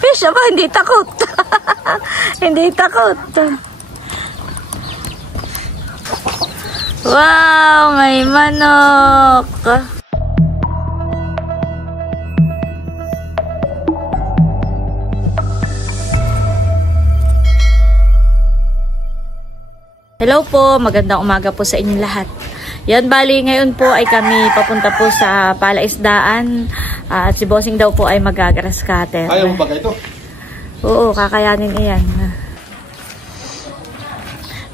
fish aba, hindi takot. Hindi takot. Wow, may manok. Hello po, magandang umaga po sa inyong lahat. Yan, bali ngayon po ay kami papunta po sa palaisdaan. At si Bossing daw po ay mag-grass cutter. Ayaw mo ba ito? Oo, kakayanin iyan.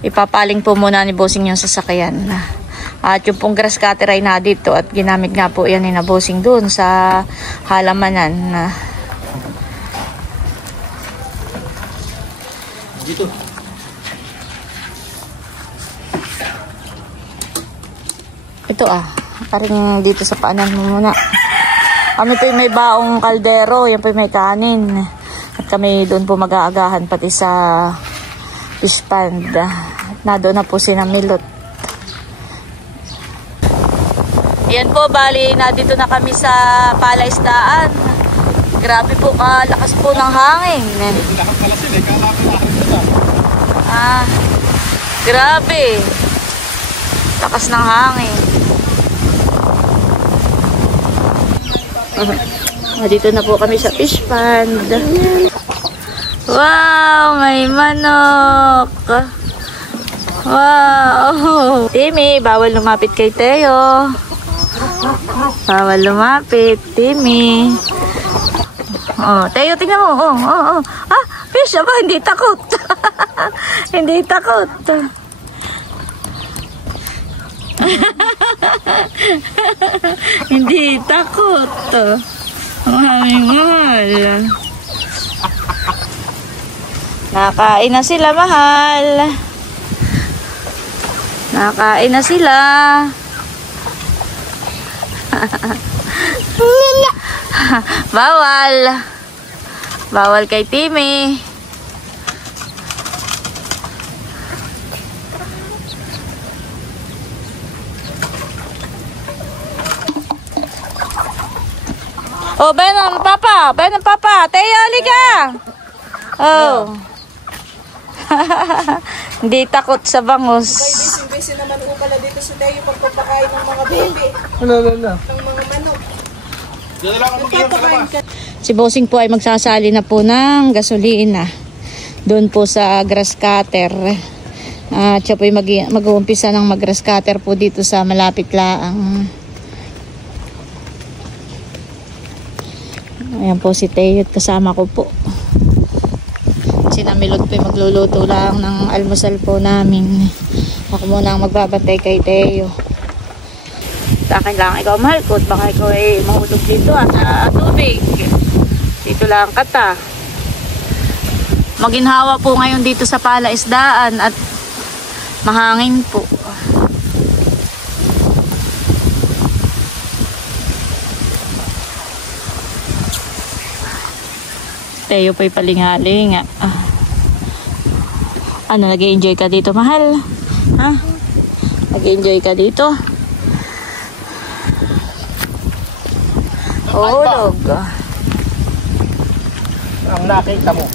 Ipapaling po muna ni Bossing yung sasakyan. At yung pong grass cutter ay na dito at ginamit nga po yan ni na Bossing doon sa halamanan. Dito. Ito parang dito sa paanan mo muna. Kami po may baong kaldero, yan po may kanin. At kami doon po mag-aagahan pati sa fish pond. Na doon na po sinamilot. Yan po, bali na dito na kami sa palaisdaan. Grabe po, kalakas po ng hangin. Grabe. Lakas ng hangin. Dito na po kami sa fish pond. Wow, may manok. Wow. Timmy, bawal lumapit kay Teo. Bawal lumapit, Timmy. Oh, Teo, tingnan mo. Oh. Fish aba, hindi takot. Hindi takot. Hindi takot. Mahal. Nakain na sila, mahal. Nakain na sila. Bawal. Bawal kay Timmy. Oh, bayan ng papa. Teo, halika. Oh. Hindi takot sa bangus. Busy naman po pala dito si Teo pagpapakain ng mga baby. Wala. Ng mga manok. Si Bossing po ay magsasali na po ng gasolina. Doon po sa grass cutter. Siya po ay mag-uumpisa ng mag-grass cutter po dito sa malapit laang. Ayan po si Teo at kasama ko po. Sinamilot po yung magluluto lang ng almusal po namin. Ako muna ang magbabantay kay Teo. Sa akin lang ikaw mahal ko. Baka ikaw ay mahulog dito sa tubig. Dito lang kata. Maginhawa po ngayon dito sa palaisdaan at mahangin po. Teo pa'y palingaling. Ano, nag-enjoy ka dito, mahal? Ha? Nag-enjoy ka dito? Hulog. Ang nakita mo.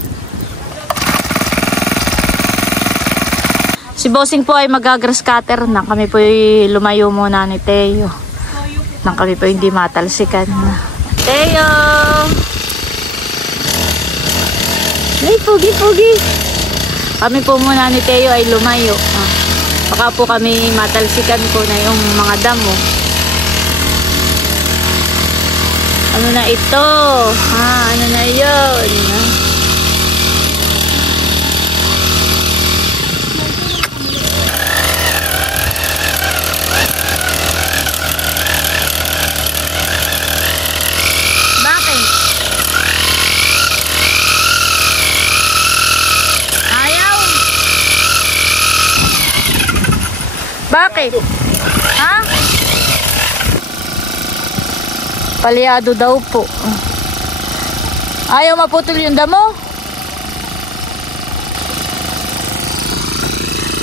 Si Bossing po ay mag-grass cutter na. Kami po ay lumayo muna ni Teo. Nang kami po hindi matalsikan. Teo! Ay, pugi. Kami po muna ni Teo ay lumayo. Baka po kami matalsikan po na yung mga damo. Ano na ito? Ano na yun? Bakit? Ha? Palyado daw po. Ayaw maputol yung damo?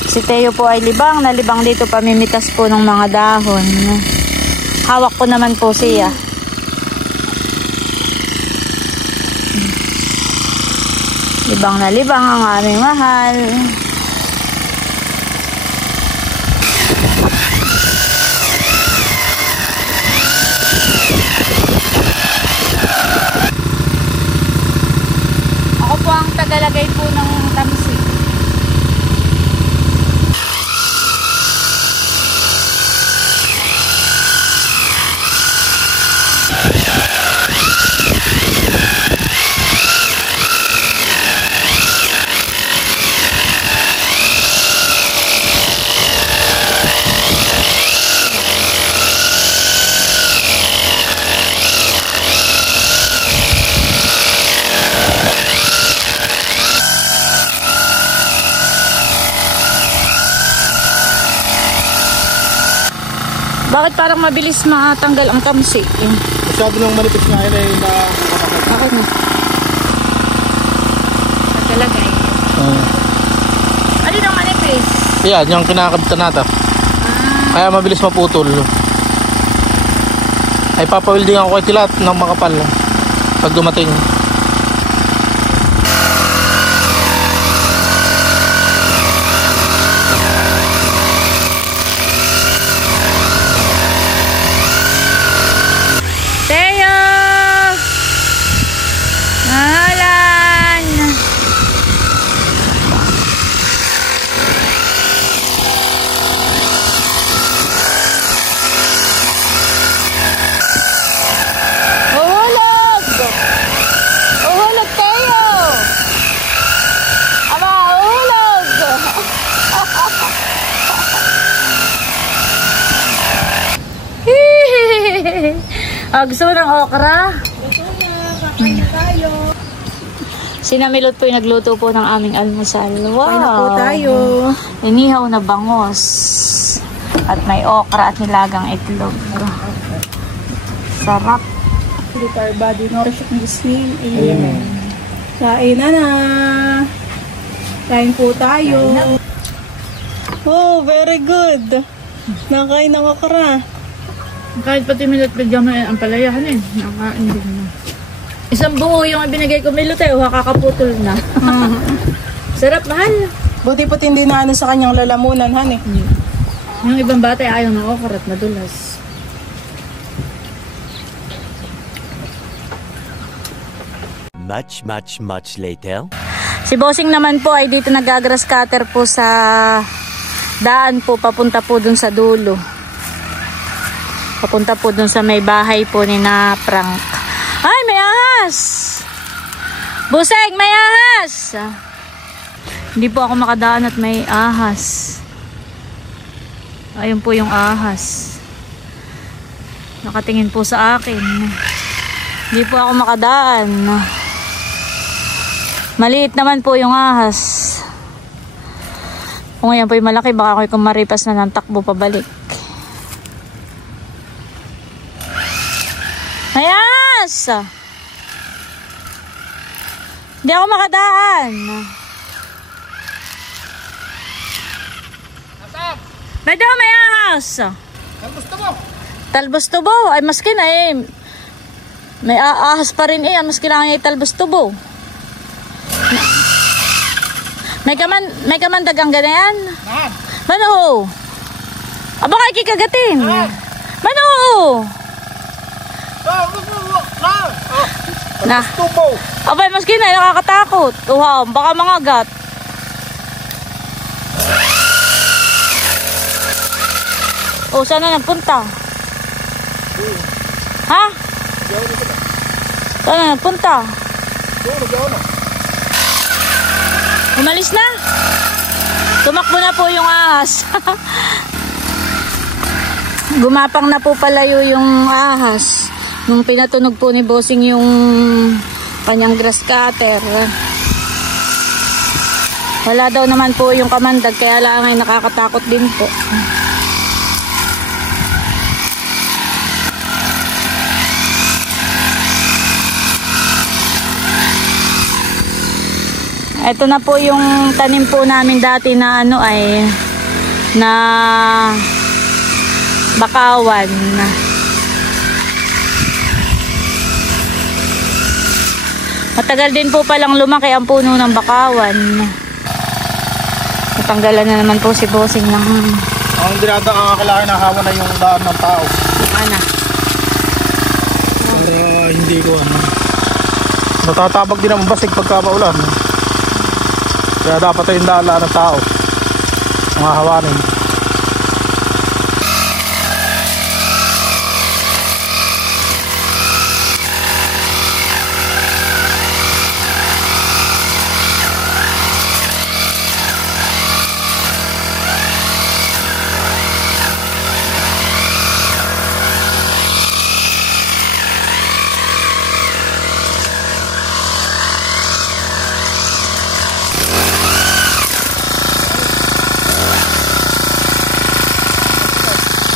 Si Teo po ay libang. Nalibang dito pamimitas po ng mga dahon. Hawak ko naman po siya. Libang na libang ang aming mahal. Ako po ang tagalagay po ng tamsi. Bakit parang mabilis matanggal ang kamsi? Masyado nang manipis nga yun ay na... Bakit na? Tagalagay. Alin ang manipis? Yan, yung kinakabitan natin. Kaya mabilis maputol. Ay papawilding ako kay Tilat ng makapal pag dumating. Gusto mo ng okra? Ito na, kakain na tayo. Sinamilot po yung nagluto po ng aming almusal. Wow! Kain na po tayo. Inihaw na bangos. At may okra at nilagang itlog. Sarap. Keep our body nourished in His name. Amen. Kain na. Kain po tayo. Oh, very good. Nakain ng okra. Kahit pati milot bigyan mo ang palayahan nakain din na. Isang buo yung ibinigay ko milot kakaputol na. Sarap, mahal. Buti pati hindi na sa kanyang lalamunan, han eh. Yung ibang bata ayaw ng okra at madulas. Much later. Si Bossing naman po ay dito nagagrass cutter po sa daan po, papunta po dun sa dulo. Papunta po dun sa may bahay po ni na Frank. Ay, may ahas! Buseng, may ahas! Hindi po ako makadaan at may ahas. Ayun po yung ahas. Nakatingin po sa akin. Hindi po ako makadaan. Maliit naman po yung ahas. Kung ngayon po yung malaki, baka ako'y kumaripas na ng takbo pabalik. Ayas! Hindi ako makadaan. May daw may ahas. Talbos tubo! Talbos tubo. Ay maski na may ahas pa rin maski lang talbos tubo. May kamandagang ganayan. Mano? Aba kay kikagatin. Mano? Na. Tubo! Abay, maski na, nakakatakot. Wow, baka mangagat. Oh, saan na nagpunta? Ha? Saan na nagpunta? Umalis na? Tumakbo na po yung ahas. Gumapang na po palayo yung ahas. Nung pinatunog po ni Bossing yung kanyang grass cutter. Wala daw naman po yung kamandag, kaya lang ay nakakatakot din po. Ito na po yung tanim po namin dati na na bakawan. Matagal din po palang lumaki ang puno ng bakawan. Natanggalan na naman po si bossing ng... Ang dinadaan ang akalain na hawa na yung daan ng tao. Ano? Hindi ko ano. Natatabag din ang basig pagka maulan. Kaya dapat ay yung daan ng tao. Mga hawanin.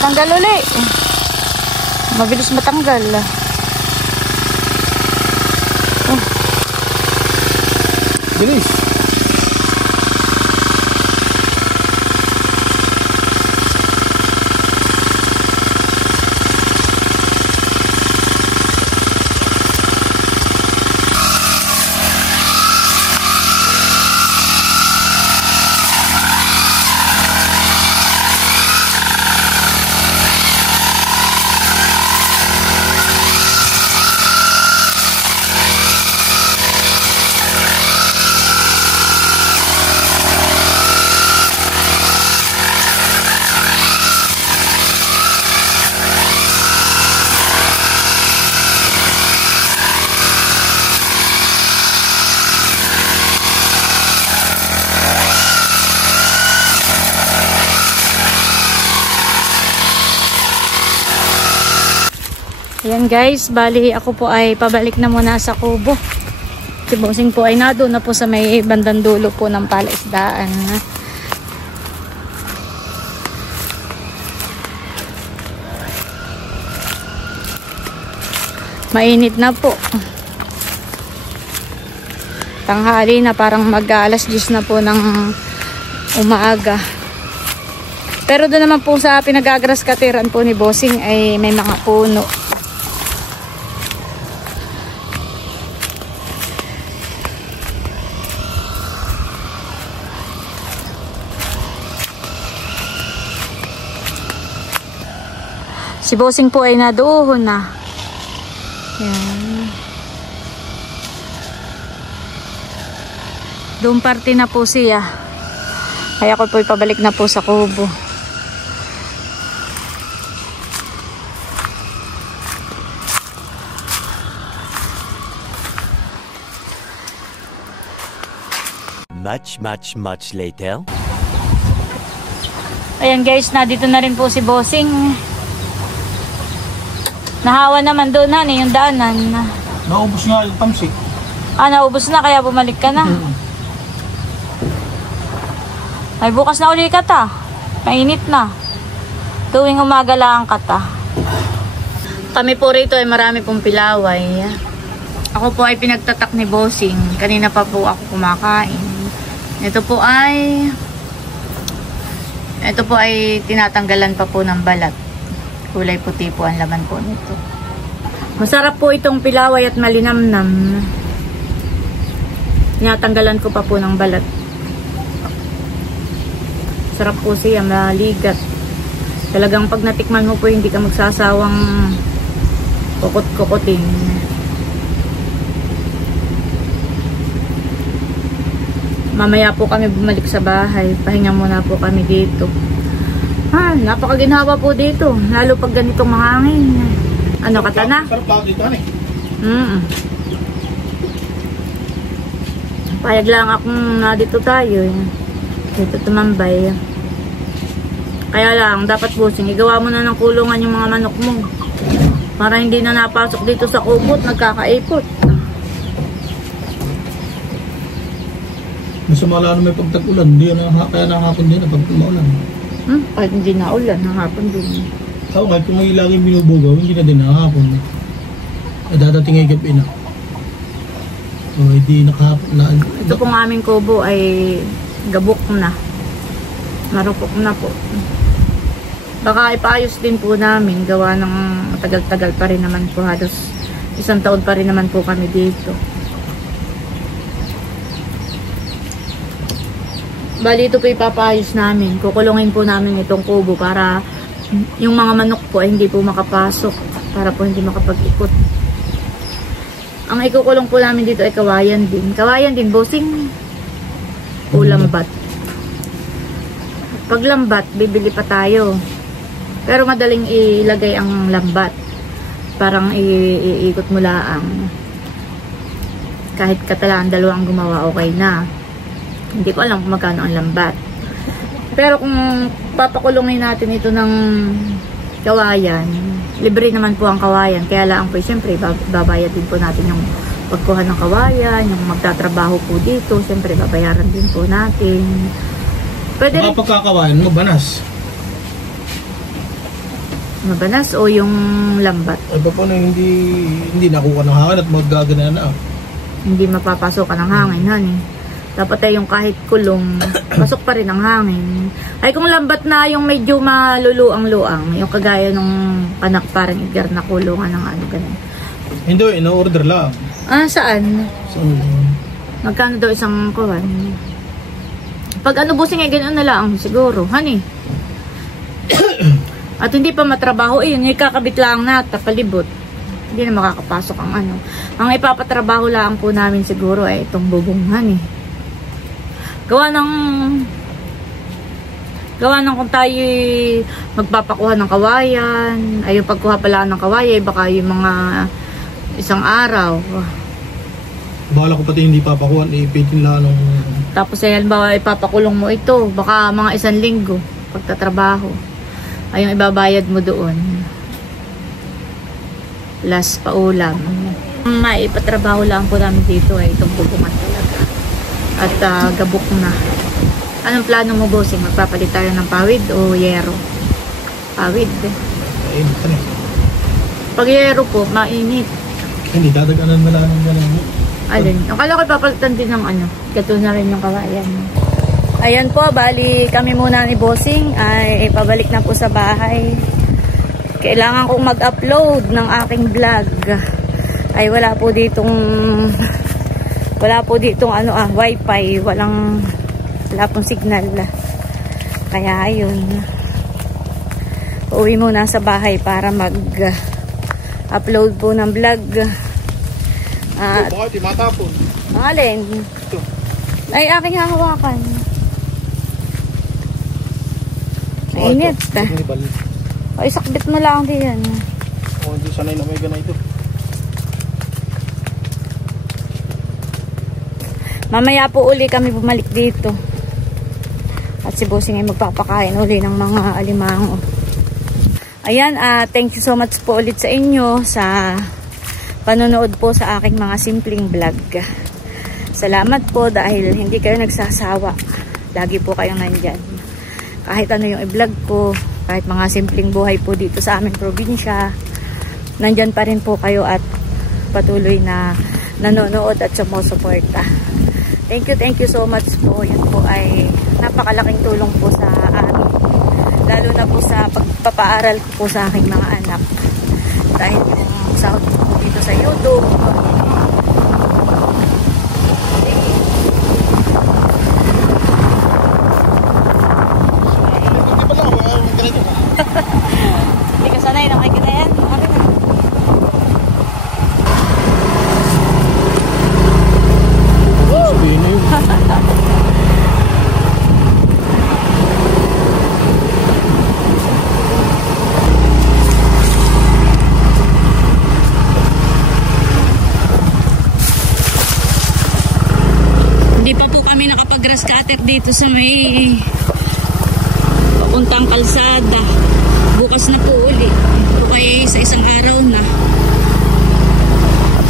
Tanggal uli. Mabilis matanggal. Bilis. Ayan guys, bali ako po ay pabalik na muna sa kubo. Si bossing po ay nado na po sa may bandang dulo po ng palaisdaan. Mainit na po. Tanghali na, parang mag-alas 10 na po ng umaaga. Pero doon naman po sa pinagagrass katiran po ni bossing ay may mga puno. Si bossing po ay nadoon na. Yan. Doon parte na po siya. Kaya ako po pabalik na po sa kubo. Much later. Ayan guys, dito na rin po si bossing. Nahawa naman doon yung daanan. Naubos nga yung tamsik. Naubos na kaya bumalik ka na. Ay bukas na uli ka ta. Mainit na. Tuwing umaga lang ka ta. Kami po rito ay marami pong pilaway. Ako po ay pinagtatak ni bossing. Kanina pa po ako kumakain. Ito po ay tinatanggalan pa po ng balat. Kulay puti po ang laman po nito. Masarap po itong pilaway at malinamnam. Tinatanggalan ko pa po ng balat. Sarap po siya, maligat. Talagang pag natikman mo po, hindi ka magsasawang kukot-kukutin. Mamaya po kami bumalik sa bahay. Pahinga muna po kami dito. Napakaginhawa po dito. Lalo pag ganitong mahangin. Ano kata na? Sarap lang dito Payag lang akong dito tayo. Dito tumambay. Kaya lang, dapat bossing, igawa mo na ng kulungan yung mga manok mo. Para hindi na napasok dito sa kubot, nagkakaipot. Masama lang may pagtag-ulan. Kaya nakahapon din pag maulan. Kahit hindi na ulan, hangapon din. Kahit kung may laging binubugaw, hindi na din nakahapon. Dadating ay gabi na. So, hindi nakahapon na. Ito pong aming kubo ay gabok na. Marupok na po. Baka ipaayos din po namin. Gawa ng matagal-tagal pa rin naman po. Halos 1 taon pa rin naman po kami dito. Bali, ito po ipapayos namin. Kukulungin po namin itong kubo para yung mga manok po ay hindi po makapasok. Para po hindi makapag-ikot. Ang ikukulong po namin dito ay kawayan din. Kawayan din, bossing. O lambat. Pag lambat, bibili pa tayo. Pero madaling ilagay ang lambat. Parang iikot mo laang. Kahit katalaan dalawang gumawa, okay na. Hindi ko alam kung magkano ang lambat. Pero kung papakulungin natin ito ng kawayan, libre naman po ang kawayan. Kaya lang po, siyempre, babayad din po natin yung pagkuha ng kawayan, yung magtatrabaho po dito. Siyempre, babayaran din po natin. Pwede rin. Pagkakawayan mo, banas. Mabanas o yung lambat? Ay, paano hindi nakuha ng hangin at magagana na. Hindi mapapasokan ng hangin, honey. Dapat ay yung kahit kulong, pasok pa rin ang hangin. Ay kung lambat na yung medyo maluluang-luang, yung kagaya nung anak parang igar na kulungan ng ano ganun. Hindi, ino-order lang. Ah, saan? So, Magkano daw isang kuwan? Pag ano busing ay ganoon na lang, siguro, honey. At hindi pa matrabaho, yun, ikakabit lang na, tapalibot. Hindi na makakapasok ang ano. Ang ipapatrabaho lang po namin siguro ay itong bubunghan eh. Gawa ng kung tayo magpapakuha ng kawayan, ay yung pagkuha pala ng kawayan, baka yung mga isang araw. Bahala ko pati hindi papakuha, ipitin lang nung... Tapos ay halimbawa ipapakulong mo ito, baka mga 1 linggo pagtatrabaho. Ay yung ibabayad mo doon. Last pa ulam. Maipatrabaho lang po namin dito ay itong bubungan talaga. At gabok na. Anong plano mo, bossing? Magpapalit tayo ng pawid o yero? Pawid. Mainit ka na. Pag yero po, mainit. Hindi, dadaganan mo lang ng gano'n. Alin? Akala ko papalitan din ng ano. Gato na rin yung kawayan. Ayan po, bali kami muna ni bossing ay pabalik na po sa bahay. Kailangan kong mag-upload ng aking vlog. Ay wala po ditong wifi, wala pong signal. Kaya ayun. Uwi muna sa bahay para mag-upload po ng vlog. Bakit matapon? Alin? Ito. Ay aking hahawakan. Mainit. Ay sakbit mo lang din yan. Hindi sanay na may gana ito. Mamaya po uli kami bumalik dito. At si bossing ay magpapakain uli ng mga alimango. Ayan, thank you so much po ulit sa inyo sa panonood po sa aking mga simpleng vlog. Salamat po dahil hindi kayo nagsasawa. Lagi po kayong nandyan. Kahit ano yung i-vlog ko, kahit mga simpleng buhay po dito sa aming probinsya, nandyan pa rin po kayo at patuloy na nanonood at sumusuporta. Thank you so much po. Yan po ay napakalaking tulong po sa amin. Lalo na po sa pagpapaaral ko po sa aking mga anak. Dahil yung sahod ko po dito sa YouTube. Hindi ka sanay na kayo na yan. Hindi pa po kami nakapag-grass cutter dito sa may papuntang kalsada. Bukas na po uli. O kaya sa isang araw na.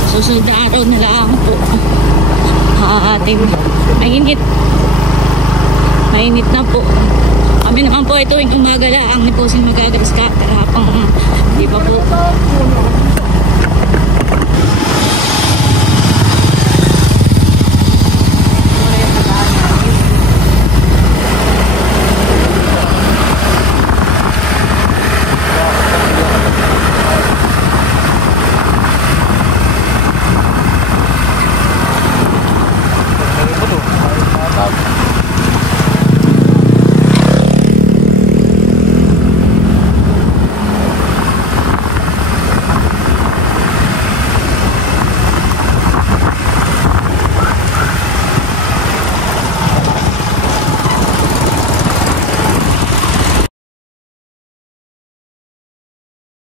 Susunod na araw na lang po. Mainit. Mainit na po. Kami naman po ito yung umaga lang. Ni po sin mag-grass cutter habang hindi pa po.